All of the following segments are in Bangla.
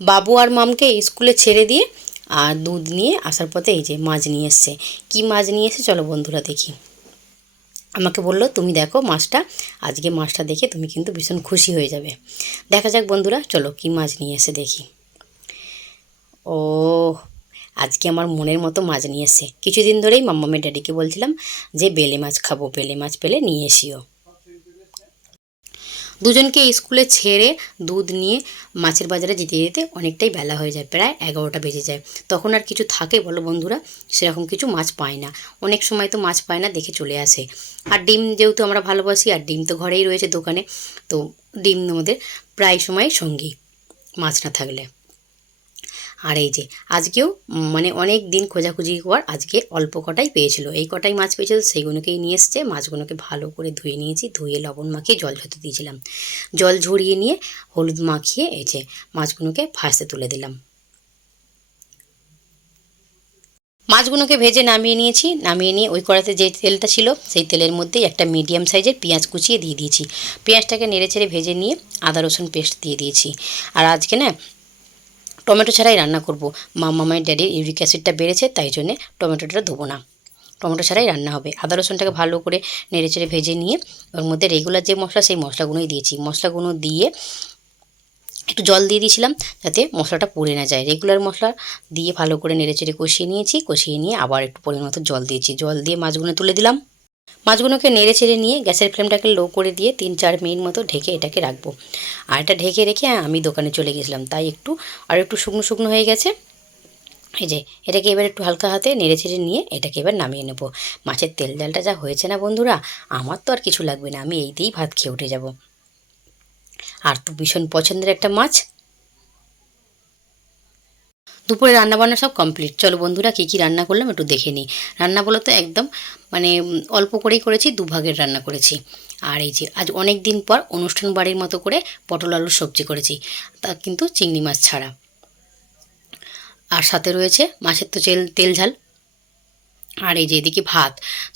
বাবু আর মামকে স্কুলে ছেড়ে দিয়ে আর দুধ নিয়ে আসার পথে এই যে মাছ নিয়ে এসছে। কী মাছ নিয়ে এসে চলো বন্ধুরা দেখি। আমাকে বললো তুমি দেখো মাছটা, আজকে মাছটা দেখে তুমি কিন্তু ভীষণ খুশি হয়ে যাবে। দেখা যাক বন্ধুরা, চলো কী মাছ নিয়ে এসে দেখি। ও, আজকে আমার মনের মতো মাছ নিয়ে এসছে। কিছুদিন ধরেই মাম্মামের ড্যাডিকে বলছিলাম যে বেলে মাছ খাবো, বেলে মাছ পেলে নিয়ে এসিও। দুজনকে স্কুলে ছেড়ে দুধ নিয়ে মাছের বাজারে যেতে যেতে অনেকটাই বেলা হয়ে যায়, প্রায় 11টা বেজে যায়। তখন আর কিছু থাকে বলো বন্ধুরা, সেরকম কিছু মাছ পায় না। অনেক সময় তো মাছ পায় না, দেখে চলে আসে। আর ডিম যেহেতু আমরা ভালোবাসি, আর ডিম তো ঘরেই রয়েছে দোকানে, তো ডিম আমাদের প্রায় সময় সঙ্গী, মাছ না থাকলে। আর এই যে আজকেও মানে অনেক দিন খোঁজাখুঁজি পর আজকে অল্প কটাই পেয়েছিল, এই কটাই মাছ পেয়েছিল, সেইগুলোকেই নিয়ে এসছে। মাছগুলোকে ভালো করে ধুয়ে নিয়েছি, ধুয়ে লবণ মাখিয়ে জল ঝরতে দিয়েছিলাম। জল ঝরিয়ে নিয়ে হলুদ মাখিয়ে এই যে মাছগুলোকে ভাজতে তুলে দিলাম। মাছগুলোকে ভেজে নামিয়ে নিয়েছি, নামিয়ে নিয়ে ওই কড়াতে যে তেলটা ছিল সেই তেলের মধ্যেই একটা মিডিয়াম সাইজের পেঁয়াজ কুচিয়ে দিয়ে দিয়েছি। পেঁয়াজটাকে নেড়ে চেড়ে ভেজে নিয়ে আদা রসুন পেস্ট দিয়ে দিয়েছি। আর আজকে না টমেটো ছাড়াই রান্না করব। মামামের ড্যাডির ইউরিক অ্যাসিডটা বেড়েছে, তাই জন্যে টমেটোটা দেবো না, টমেটো ছাড়াই রান্না হবে। আদা রসুনটাকে ভালো করে নেড়েচেড়ে ভেজে নিয়ে ওর মধ্যে রেগুলার যে মশলা সেই মশলাগুলোই দিয়েছি। মশলাগুলো দিয়ে একটু জল দিয়ে দিয়েছিলাম যাতে মশলাটা পুড়ে না যায়। রেগুলার মশলা দিয়ে ভালো করে নেড়েচেড়ে কষিয়ে নিয়েছি, কষিয়ে নিয়ে আবার একটু পরিমাণ মতো জল দিয়েছি। জল দিয়ে মাছগুলো তুলে দিলাম। মাছগুলোকে নেড়ে চেড়ে নিয়ে গ্যাসের ফ্লেমটাকে লো করে দিয়ে 3-4 মিনিট মতো ঢেকে এটাকে রাখবো। আর এটা ঢেকে রেখে আমি দোকানে চলে গেছিলাম, তাই একটু শুকনো শুকনো হয়ে গেছে। এই যে এটাকে এবার একটু হালকা হাতে নেড়ে চেড়ে নিয়ে এটাকে এবার নামিয়ে নেব। মাছের তেল ডালটা যা হয়েছে না বন্ধুরা, আমার তো আর কিছু লাগবে না, আমি এই দিয়েই ভাত খেয়ে উঠে যাব। আর তো ভীষণ পছন্দের একটা মাছ। দুপুরে রান্নাবান্না সব কমপ্লিট। চলো বন্ধুরা কী কী রান্না করলাম একটু দেখে নিই। রান্না বলো তো একদম মানে অল্প করেই করেছি, দুভাগের রান্না করেছি। আর এই যে আজ অনেক দিন পর অনুষ্ঠান বাড়ির মতো করে পটল আলুর সবজি করেছি, তা কিন্তু চিংড়ি মাছ ছাড়া। আর সাথে রয়েছে মাছের তো তেল ঝাল। আর এই যে এদিকে ভাত,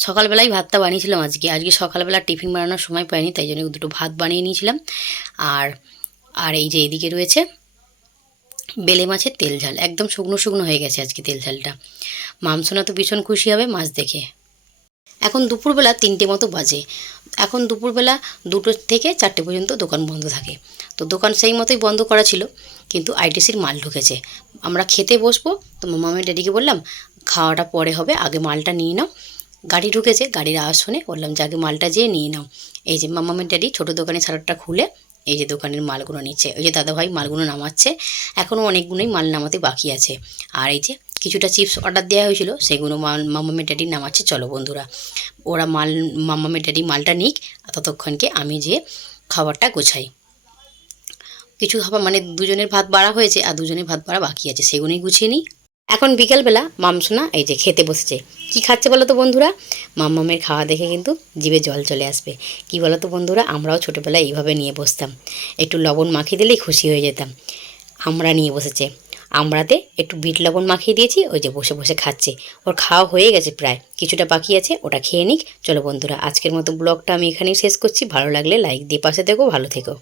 সকালবেলায় ভাতটা বানিয়েছিলাম। আজকে সকালবেলা টিফিন বানানোর সময় পাইনি, তাই জন্য দুটো ভাত বানিয়ে নিয়েছিলাম। আর আর এই যে এদিকে রয়েছে বেলে মাছের তেল ঝাল, একদম শুকনো শুকনো হয়ে গেছে আজকে তেল ঝালটা। মামসোনা তো ভীষণ খুশি হবে মাছ দেখে। এখন দুপুরবেলা 3টে মতো বাজে। এখন দুপুরবেলা 2টো থেকে 4টে পর্যন্ত দোকান বন্ধ থাকে। তো দোকান সেই মতোই বন্ধ করা ছিল, কিন্তু আইটিসির মাল ঢুকেছে। আমরা খেতে বসবো, তো মামামের ড্যাডিকে বললাম খাওয়াটা পরে হবে, আগে মালটা নিয়ে নাও। গাড়ি ঢুকেছে, গাড়ির আওয়াজ শুনে বললাম যে আগে মালটা যেয়ে নিয়ে নাও। এই যে মামামের ড্যাডি ছোটো দোকানের শাটারটা খুলে এই যে দোকানের মালগুলো নিচ্ছে। ওই যে দাদাভাই মালগুলো নামাচ্ছে, এখনও অনেকগুলোই মাল নামাতে বাকি আছে। আর এই যে কিছুটা চিপস অর্ডার দেওয়া হয়েছিল, সেগুলো মামামের ড্যাডি নামাচ্ছে। চলো বন্ধুরা, ওরা মামামের ড্যাডি মালটা নিক, ততক্ষণকে আমি যে খাবারটা গোছাই। কিছু খাবার মানে দুজনের ভাত বাড়া হয়েছে আর দুজনের ভাত বাড়া বাকি আছে, সেগুলোই গুছিয়ে নিই। এখন বিকেলবেলা মামসোনা এই যে খেতে বসেছে। কি খাচ্ছে বলো তো বন্ধুরা? মাম্মামের খাওয়া দেখে কিন্তু জিভে জল চলে আসবে। কি বলো তো বন্ধুরা, আমরাও ছোটোবেলায় এইভাবে নিয়ে বসতাম, একটু লবণ মাখিয়ে দিলেই খুশি হয়ে যেতাম। আমরা নিয়ে বসেছে, আমরাতে একটু বিট লবণ মাখিয়ে দিয়েছি, ওই যে বসে বসে খাচ্ছে। ওর খাওয়া হয়ে গেছে, প্রায় কিছুটা বাকি আছে, ওটা খেয়ে নিক। চলো বন্ধুরা, আজকের মতো ব্লগটা আমি এখানেই শেষ করছি। ভালো লাগলে লাইক দিয়ে পাশে থেকো, ভালো থেকো।